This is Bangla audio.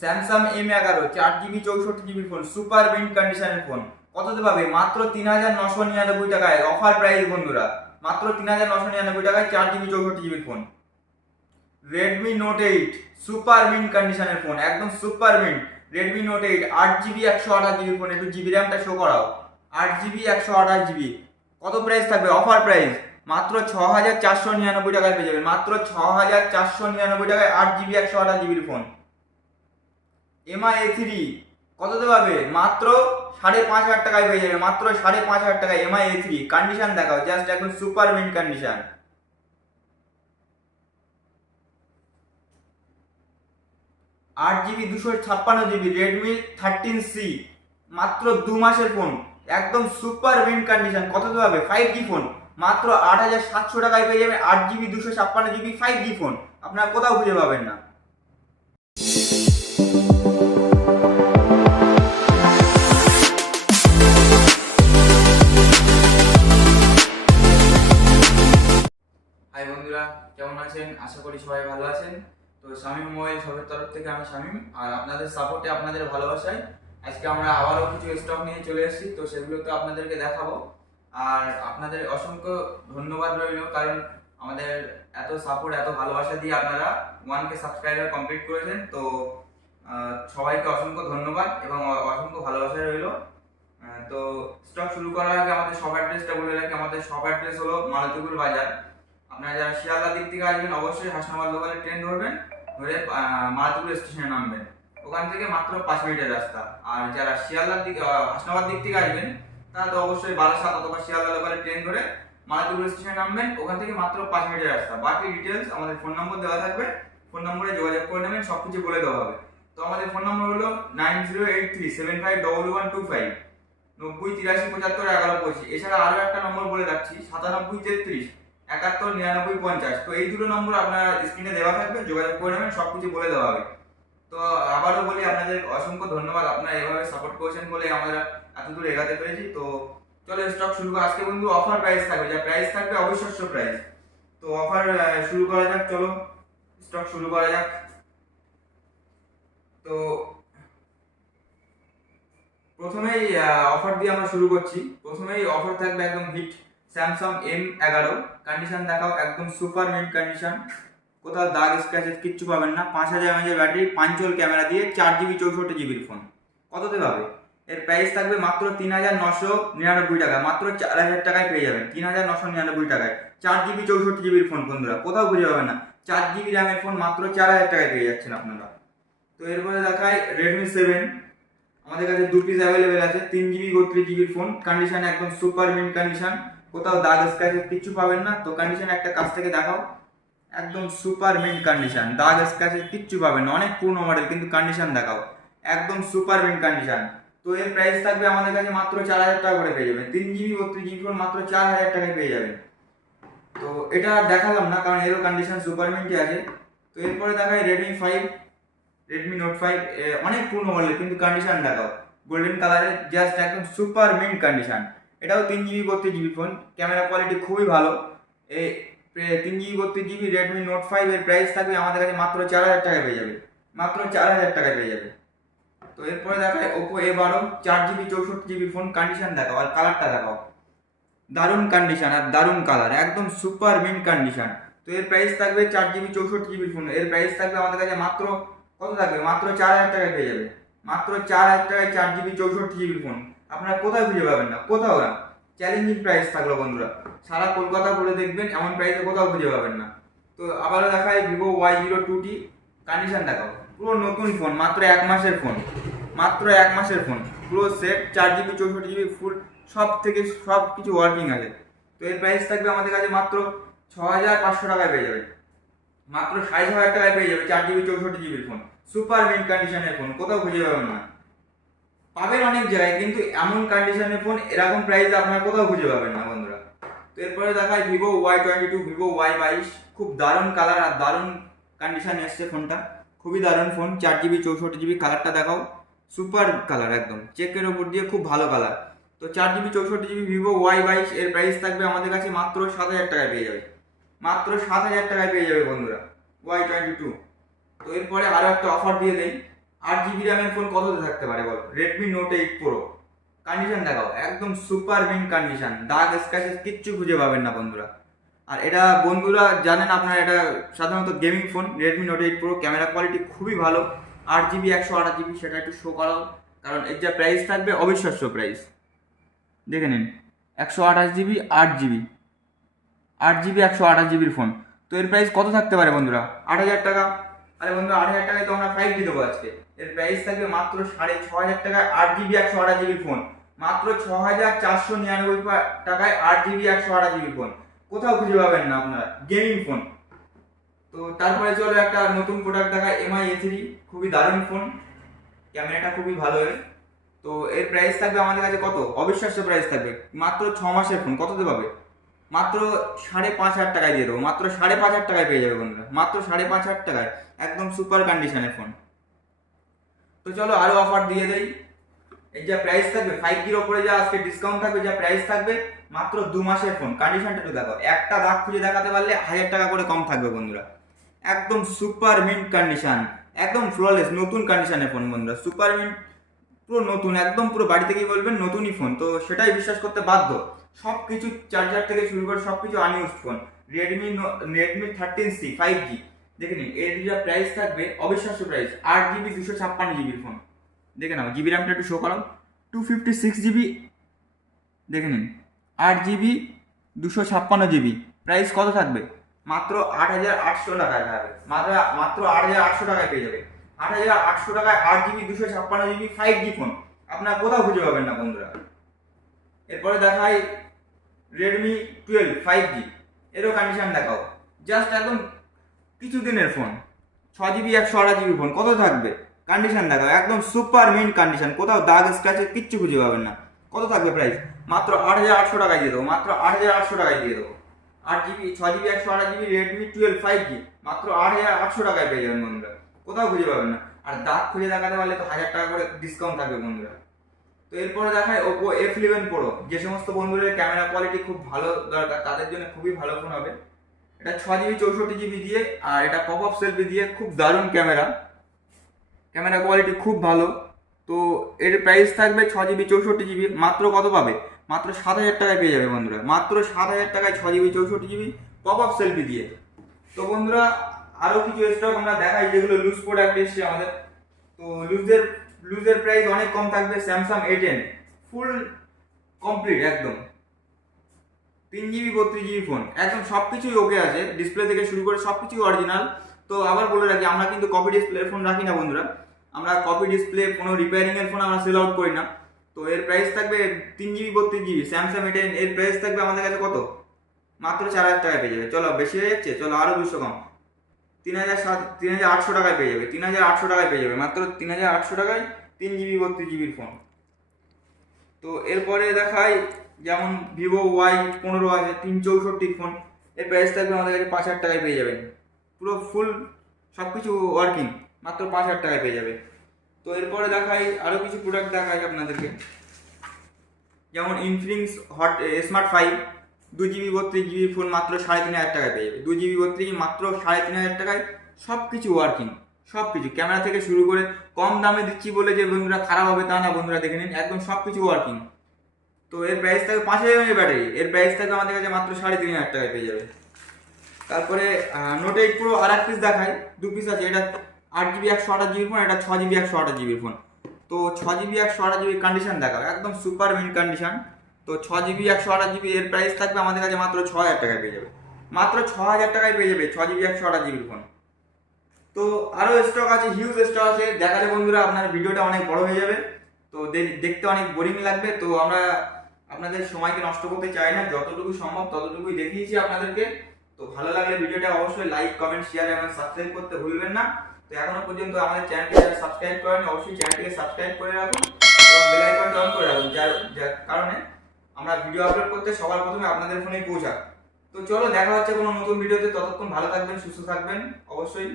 Samsung M11 4GB 64GB phone, super mint কন্ডিশনের ফোন কততে পাবে? মাত্র 3999 টাকায়, অফার প্রাইস বন্ধুরা, মাত্র 3999 টাকায় 4GB 64GB phone. Redmi note 8 super mint কন্ডিশনের ফোন, একদম super mint. Redmi note 8 8GB 128GB phone, একটু জিবি র্যামটা শো করাও। 8GB 128GB, কত প্রাইস থাকবে? অফার প্রাইস মাত্র 6499 টাকায় পেয়ে যাবেন, মাত্র 6499 টাকায় 8GB 128GB phone. MI A3 কততে পাবে? মাত্র 5500 টাকায় পেয়ে যাবে, মাত্র 5500 টাকায় MI A3। কন্ডিশন দেখাও, জাস্ট একদম super mint condition. 8GB 256GB Redmi 13C, মাত্র 2 মাসের ফোন, একদম সুপার মিন্ট কন্ডিশন। কততে পাবে? 5G ফোন, মাত্র 8700 টাকায় পেয়ে যাবে 8GB 256GB 5G ফোন, আপনারা কোথাও খুঁজে পাবেন না। হাই বন্ধুরা, কেমন আছেন? আশা করি সবাই ভালো আছেন। তো শামীম মোবাইল শপের তরফ থেকে আমি শামীম, আর আপনাদের সাপোর্টে, আপনাদের ভালোবাসায় আজকে আমরা আবারও কিছু স্টক নিয়ে চলে এসেছি। তো সেগুলো তো আপনাদেরকে দেখাবো, আর আপনাদের অসংখ্য ধন্যবাদ রইল, কারণ আমাদের এত সাপোর্ট, এত ভালোবাসা দিয়ে আপনারা 1K সাবস্ক্রাইবার কমপ্লিট করেছেন। তো সবাইকে অসংখ্য ধন্যবাদ এবং অসংখ্য ভালোবাসা রইল। তো স্টক শুরু করার আগে আমাদের শপ অ্যাড্রেসটা বলে রাখি। আমাদের শপ অ্যাড্রেস হলো মালতীপুর বাজার। আপনারা যারা শিয়ালদা দিক থেকে আসবেন অবশ্যই হাসনাবাদ লোকালে ট্রেন ধরবেন, ধরে মালতীপুর স্টেশনে নামবেন, ওখান থেকে মাত্র 5 মিনিটের রাস্তা। আর যারা শিয়ালদার দিক হাসনাবাদ দিক থেকে আসবেন তারা তো অবশ্যই বারাসাত অথবা শিয়ালদা লোকালে ট্রেন ধরে মালতীপুর স্টেশনে নামবেন, ওখান থেকে মাত্র 5 মিনিটের রাস্তা। বাকি ডিটেলস আমাদের ফোন নম্বর দেওয়া থাকবে, ফোন নম্বরে যোগাযোগ করে নেবেন, সব কিছু বলে দেওয়া হবে। তো আমাদের ফোন নম্বর হলো 9083751125, 9083751125। এছাড়া আরো একটা নম্বর বলে রাখছি, 9733719950। তো এই দুটো নম্বর আপনার স্ক্রিনে দেওয়া থাকবে, যোগাযোগ করে নেবেন, সবকিছু বলে দেওয়া হবে। তো আবারও বলি, আপনাদের অসংখ্য ধন্যবাদ, আপনারা এভাবে সাপোর্ট করেছেন বলে আমরা এত দূর এগাতে পেরেছি। তো চলো স্টক শুরু করা। আজকে বন্ধু অফার প্রাইস থাকবে, যা প্রাইস থাকবে অবিশ্বাস্য প্রাইস। তো অফার শুরু করা যাক, চলো স্টক শুরু করা যাক। তো প্রথমেই অফার দিয়ে আমরা শুরু করছি। প্রথমেই অফার থাকবে একদম হিট স্যামসাং M11। কন্ডিশন দেখাও, একদম সুপার মিন্ট কন্ডিশন, কোথাও দাগ স্ক্র্যাচেস কিচ্ছু পাবেন না। 5000 mAh ব্যাটারি, পাঞ্চল ক্যামেরা দিয়ে 4GB 64GB ফোন, কততে পাবে? এর প্রাইস থাকবে মাত্র 3999 টাকা, মাত্র 4000 টাকায় পেয়ে যাবেন। 3999 টাকায় 4GB 64GB ফোন বন্ধুরা, কোথাও খুঁজে পাবেন না। 4GB র্যামের ফোন মাত্র 4000 টাকায় পেয়ে যাচ্ছেন আপনারা। তো এরপরে দেখায় রেডমি 7। আমাদের কাছে 2 পিস অ্যাভেলেবেল আছে, 3GB 32GB ফোন, কন্ডিশন একদম সুপার মিন্ট কন্ডিশন, কোথাও দাগ স্ক্র্যাচ কিছু পাবেন না। তো কন্ডিশন একটা কাছ থেকে দেখাও, একদম সুপার মিন্ট কন্ডিশন, দাগ স্ক্র্যাচ কিচ্ছু পাবেন না। অনেক পুরনো মডেল কিন্তু কন্ডিশন দেখাও, একদম সুপার মিন্ট কন্ডিশন। তো এর প্রাইস থাকবে আমাদের কাছে মাত্র 4000 টাকা করে পেয়ে যাবেন। 3GB 32GB ফোন মাত্র 4000 টাকায় পেয়ে যাবেন। তো এটা দেখালাম না, কারণ এরও কন্ডিশন সুপার মিন্টই আছে। তো এরপরে দেখায় রেডমি 5, রেডমি নোট 5, অনেক পুরনো মডেল কিন্তু কন্ডিশন দেখাও, গোল্ডেন কালারের, জাস্ট একদম সুপার মিন্ট কন্ডিশন। এটাও 3GB 32GB phone, camera quality খুবই ভালো। এই 3GB 32GB রেডমি নোট 5 এর প্রাইস থাকবে আমাদের কাছে মাত্র 4000 টাকায় পেয়ে যাবে, মাত্র 4000 টাকায় পেয়ে যাবে। তো এরপরে দেখায় Oppo A12 4GB 64GB phone, condition দেখাও আর কালারটা দেখাও, দারুণ কন্ডিশন আর দারুণ কালার, একদম সুপার মিন্ট কন্ডিশন। তো এর প্রাইস থাকবে 4GB 64GB ফোন, এর প্রাইস থাকবে আমাদের কাছে মাত্র কত থাকবে? মাত্র 4000 টাকায় পেয়ে যাবে, মাত্র 4000 টাকায় 4GB 64GB ফোন, আপনারা কোথাও খুঁজে পাবেন না, কোথাও না। চ্যালেঞ্জিং প্রাইস থাকলো বন্ধুরা, সারা কলকাতা ঘুরে দেখবেন, এমন প্রাইসে কোথাও খুঁজে পাবেন না। তো আবারও দেখায় Vivo Y02T, কন্ডিশন দেখাও, পুরো নতুন ফোন, মাত্র 1 মাসের ফোন, মাত্র 1 মাসের ফোন, পুরো সেট 4GB 64GB ফুল, সব থেকে সব কিছু ওয়ার্কিং আছে। তো এর প্রাইস থাকবে আমাদের কাছে মাত্র 6500 টাকায় পেয়ে যাবে, মাত্র 6500 টাকায় পেয়ে যাবে 4GB 64GB phone, super mint কন্ডিশনের ফোন, কোথাও খুঁজে পাবেন না। পাবেন অনেক জায়গায়, কিন্তু এমন কন্ডিশনের ফোন এরকম প্রাইসে আপনারা কোথাও খুঁজে পাবেন না বন্ধুরা। তো এরপরে দেখায় Vivo Y22, Vivo Y22, খুব দারুণ কালার আর দারুণ কন্ডিশন এসছে ফোনটা, খুবই দারুণ ফোন, 4GB 64GB, কালারটা দেখাও, সুপার কালার, একদম চেকের ওপর দিয়ে খুব ভালো কালার। তো 4GB 64GB Vivo Y22 এর প্রাইস থাকবে আমাদের কাছে মাত্র 7000 টাকায় পেয়ে যাবে, মাত্র 7000 টাকায় পেয়ে যাবে বন্ধুরা Y22। তো এরপরে আরো একটা অফার দিয়ে দেই, 8 GB র্যামের ফোন কততে থাকতে পারে বলো? রেডমি নোট 8 প্রো, কন্ডিশন দেখাও, একদম সুপার মিন্ট কন্ডিশন, দাগ স্ক্র্যাচেস কিচ্ছু খুঁজে পাবেন না বন্ধুরা। আর এটা বন্ধুরা জানেন আপনারা, এটা সাধারণত gaming phone. Redmi note 8 pro camera quality খুবই ভালো। 8 GB 128 GB সেটা একটু শো করাও, কারণ এর যা প্রাইস থাকবে অবিশ্বাস্য প্রাইস। দেখে নিন, 128 GB 8 GB, 8 GB 128 GB phone. তো এর প্রাইস কত থাকতে পারে বন্ধুরা? 8,000 টাকা। আরে বন্ধুরা 8,000 টাকায় তো আমরা 5G দেবো আজকে। এর প্রাইস থাকবে মাত্র 6,500 টাকায় 8 GB 128 GB ফোন, মাত্র 6,499 টাকায় 8 GB 128 GB ফোন। কোথাও খুঁজে পাবেন না আপনারা গেমিং ফোন। তো তারপরে চলো একটা নতুন প্রোডাক্ট দেখায়, MI A3, খুবই দারুণ ফোন, ক্যামেরাটা খুবই ভালো এর। তো এর প্রাইস থাকবে আমাদের কাছে কত? অবিশ্বাস্য প্রাইস থাকবে, মাত্র 6 মাসের ফোন। কততে পাবে? মাত্র 5,500 টাকায় দিয়ে দেবো, মাত্র 5,500 টাকায় পেয়ে যাবে বন্ধুরা, মাত্র 5,500 টাকায় একদম সুপার কন্ডিশনের ফোন। তো চলো আরো অফার দিয়ে দেই। এই যা প্রাইস থাকবে 5G এর উপরে যা আজকে ডিসকাউন্ট থাকবে, যা প্রাইস থাকবে মাত্র 2 মাসের ফোন। কন্ডিশনটা একটু দেখো, একটা দাগ খুঁজে দেখাতে পারলে 1,000 টাকা করে কম থাকবে বন্ধুরা। একদম সুপার মিন্ট কন্ডিশন, একদম ফ্ললেস নতুন কন্ডিশনের ফোন বন্ধুরা, সুপার মিন্ট, পুরো নতুন, একদম পুরো বাড়ি থেকেই বলবেন নতুনই ফোন, তো সেটাই বিশ্বাস করতে বাধ্য। সব কিছু চার্জার থেকে শুরু করে সব কিছু unused phone. Redmi 13C 5G দেখে নিন, এর যা প্রাইস থাকবে অবিশ্বাস্য প্রাইস, 8 GB 256 GB ফোন। দেখে নাও, জিবি র্যামটা একটু শো করাও, 256 GB। দেখে নিন, 8 GB 256 GB, প্রাইস কত থাকবে? মাত্র 8,800 টাকায় থাকবে, মাত্র 8,800 টাকায় পেয়ে যাবে। 8,800 টাকায় 8 GB 256 GB 5G ফোন আপনারা কোথাও খুঁজে পাবেন না বন্ধুরা। এরপরে দেখাই রেডমি 12 5G, এরও কন্ডিশন দেখাও, জাস্ট একদম কিছুদিনের ফোন, 6 GB 128 GB ফোন। কত থাকবে? কন্ডিশন দেখাও, একদম সুপার মিন্ট কন্ডিশন, কোথাও দাগ স্ক্র্যাচের কিচ্ছু খুঁজে পাবেন না। কত থাকবে প্রাইস? মাত্র 8,800 টাকায় দিয়ে দেবো, মাত্র 8,800 টাকায় দিয়ে দেবো। 8 GB 6 GB 128 GB Redmi 12 5G মাত্র 8,800 টাকায় পেয়ে যাবেন বন্ধুরা, কোথাও খুঁজে পাবেন না। আর দাগ খুঁজে দেখাতে পারলে তো 1,000 টাকা করে ডিসকাউন্ট থাকবে বন্ধুরা। তো এরপরে দেখায় Oppo F11 Pro, যে সমস্ত বন্ধুদের ক্যামেরা কোয়ালিটি খুব ভালো দরকার তাদের জন্য খুবই ভালো ফোন হবে। এটা 6 GB 64 GB দিয়ে, আর এটা পপ আপ সেলফি দিয়ে, খুব দারুণ ক্যামেরা, ক্যামেরা কোয়ালিটি খুব ভালো। তো এর প্রাইস থাকবে 6 GB 64 GB, মাত্র কত পাবে? মাত্র 7,000 টাকায় পেয়ে যাবে বন্ধুরা, মাত্র 7,000 টাকায় 6 GB 64 GB pop up selfie দিয়ে। তো বন্ধুরা আরো কিছু স্টক আমরা দেখাই যেগুলো লুজ প্রোডাক্ট এসছে আমাদের। তো লুজের প্রাইস অনেক কম থাকবে। স্যামসাং A10 ফুল কমপ্লিট, একদম 3 GB 32 GB ফোন, একদম সবকিছুই ওকে আছে, ডিসপ্লে থেকে শুরু করে সবকিছুই অরিজিনাল। তো আবার বলে রাখি, আমরা কিন্তু কপি ডিসপ্লে ফোন রাখি না বন্ধুরা, আমরা কপি ডিসপ্লে কোনো রিপেয়ারিং এর ফোন আমরা সেল আউট করি না। তো এর প্রাইস থাকবে 3 GB 32 GB স্যামসাং A10, এর প্রাইস থাকবে আমাদের কাছে কত? মাত্র 4,000 টাকায় পেয়ে যাবে। চলো বেশি হয়ে যাচ্ছে, চলো আরো 200 কম, 3,800 টাকায় পেয়ে যাবে, 3,800 টাকায় পেয়ে যাবে, মাত্র 3,800 টাকায় 3 GB 32 GB ফোন। তো এরপরে দেখাই যেমন ভিভো Y15 আছে 364 ফোন, এর প্রাইস থাকবে আমাদের কাছে 5,000 টাকায় পেয়ে যাবেন, পুরো ফুল সবকিছু ওয়ার্কিং, মাত্র 5,000 টাকায় পেয়ে যাবে। তো এরপরে দেখাই আরো কিছু প্রোডাক্ট দেখাই আপনাদেরকে, যেমন Infinix hot smart 5 2 GB 32 GB phone মাত্র 3,500 টাকায় পেয়ে যাবে, 2 GB 32 GB মাত্র 3,500 টাকায়, সব কিছু ওয়ার্কিং, সব কিছু ক্যামেরা থেকে শুরু করে, কম দামে দিচ্ছি বলে যে বন্ধুরা খারাপ হবে তা না বন্ধুরা, দেখে নিন একদম সব কিছু ওয়ার্কিং। তো এর প্রাইস থাকবে 5,000 mAh ব্যাটারি, এর প্রাইস থাকবে আমাদের কাছে মাত্র 3,500 টাকায় পেয়ে যাবে। তারপরে নোট 8 প্রো আর এক পিস দেখাই, দু পিস আছে, এটা 8 GB 128 GB ফোন, এটা 6 GB 128 GB ফোন। তো 6 GB 128 GB কন্ডিশন দেখাও, একদম সুপার মিন্ট কন্ডিশন। তো 6 GB 128 GB এর প্রাইস থাকবে আমাদের কাছে মাত্র 6,000 টাকায় পেয়ে যাবে, মাত্র 6,000 টাকায় পেয়ে যাবে 6 GB 128 GB ফোন। তো আরো স্টক আছে, হিউজ স্টক আছে, দেখালে বন্ধুরা আপনার ভিডিওটা অনেক বড় হয়ে যাবে, তো দেখতে অনেক বোরিং লাগবে। তো আমরা আপনাদের সময়কে নষ্ট করতে চাই না, যতটুকু সম্ভব ততটুকুই দেখিয়েছি আপনাদেরকে। তো ভালো লাগলে ভিডিওটা অবশ্যই লাইক কমেন্ট শেয়ার এবং সাবস্ক্রাইব করতে ভুলবেন না। তো এখনো পর্যন্ত আমাদের চ্যানেলটি যারা সাবস্ক্রাইব করেনি অবশ্যই চ্যানেলটিকে সাবস্ক্রাইব করে রাখুন এবং বেল আইকনটা অন করে রাখুন, যার কারণে আমরা ভিডিও আপলোড করতে সবার প্রথমে আপনাদের ফোনেই পৌঁছাক। তো চলো দেখা হচ্ছে কোনো নতুন ভিডিওতে, ততক্ষণ ভালো থাকবেন, সুস্থ থাকবেন অবশ্যই।